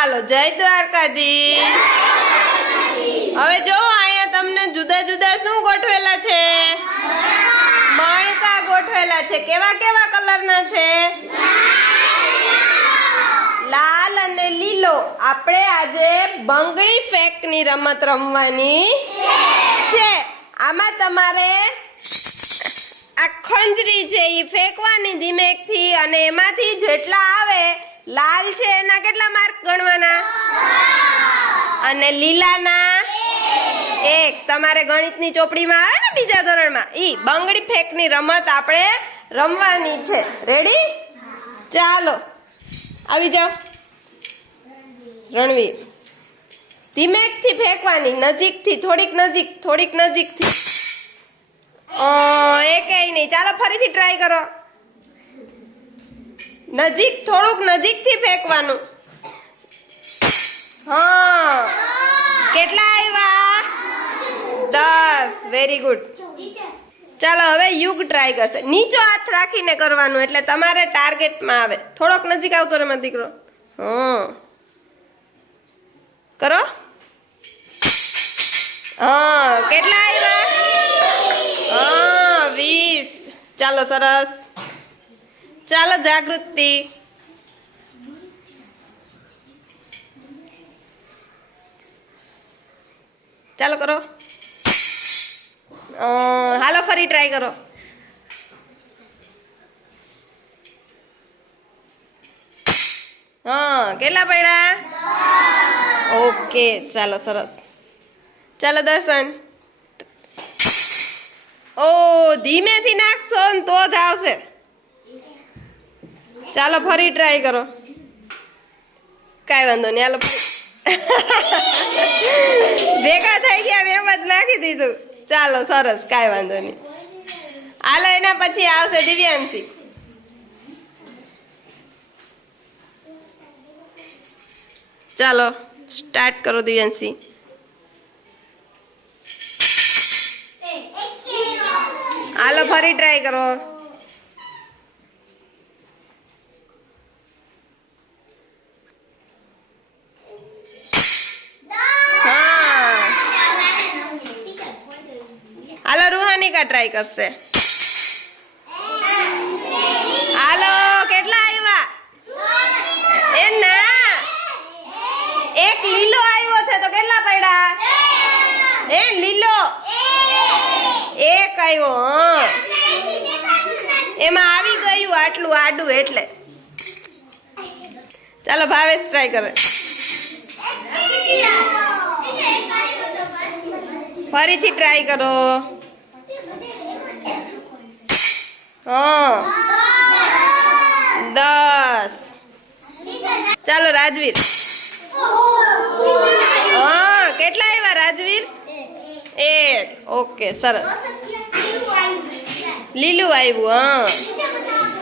ચાલો જય દ્વારકાધીશ. હવે જો, અહીંયા તમને જુદા જુદા શું ગોઠવેલા છે? મણકા ગોઠવેલા છે. કેવા કેવા કલરના છે? લાલ અને લીલો. આપણે આજે બંગડી ફેંકની રમત રમવાની છે. આમાં તમારે આ ખંજરી છે એ ફેંકવાની ધીમેકથી અને એમાંથી જેટલા આવે લાલ છે, એના કેટલા માર્ક ગણવાના? અને લીલાના? એક. તમારે ગણિતની ચોપડીમાં આવે ને બીજા ધોરણમાં? ઈ, બંગડી ફેંકની રમત આપણે રમવાની છે. રેડી ચાલો. આવી જાઓ. રણવીર. ધીમેકથી ફેંકવાની, નજીકથી, થોડીક નજીક, થોડીક નજીકથી. એકેય નહીં ચાલો ફરીથી ટ્રાય કરો. નજીક, થોડુંક નજીકથી ફેંકવાનું. હા. કેટલા આવ્યા? દસ. વેરી ગુડ ચાલો, હવે યુગ ટ્રાય કરશે. નીચો હાથ રાખીને કરવાનું, એટલે તમારે ટાર્ગેટમાં આવે. થોડોક નજીક આવતો રે મારો દીકરો. હા કરો. હા, કેટલા આવ્યા? હા, વીસ. ચાલો, સરસ. ચાલો જાગૃતિ. ચાલો કરો. હાલો ફરી ટ્રાય કરો. હા, કેટલા પડ્યા? ઓકે, ચાલો સરસ. ચાલો દર્શન. ઓ, ધીમેથી નાખશો ને તો જ આવશે. ચાલો ફરી ટ્રાય કરો. કાંઈ વાંધો નહીં, હાલો ભેગા થઈ ગયા એમ જ નાખી દીધું. ચાલો, સરસ, કાંઈ વાંધો નહીં. હાલો, એના પછી આવશે દિવ્યાંશી. ચાલો સ્ટાર્ટ કરો દિવ્યાંશી. હાલો, ફરી ટ્રાય કરો હા હાલો રૂહાનિકા ટ્રાય કરશે? હાલો, કેટલા આવ્યા એ ના, એક લીલો આવ્યો છે, તો કેટલા પડ્યા? એ લીલો. એક આવ્યો એમાં આવી ગયું આટલું આડું એટલે. ચાલો, ભાવેશ ટ્રાય કરે. ફરીથી ટ્રાય કરો. દસ. ચાલો રાજવીર. કેટલા આવ્યા રાજવીર? એક. ઓકે સરસ. લીલું આવ્યું હા.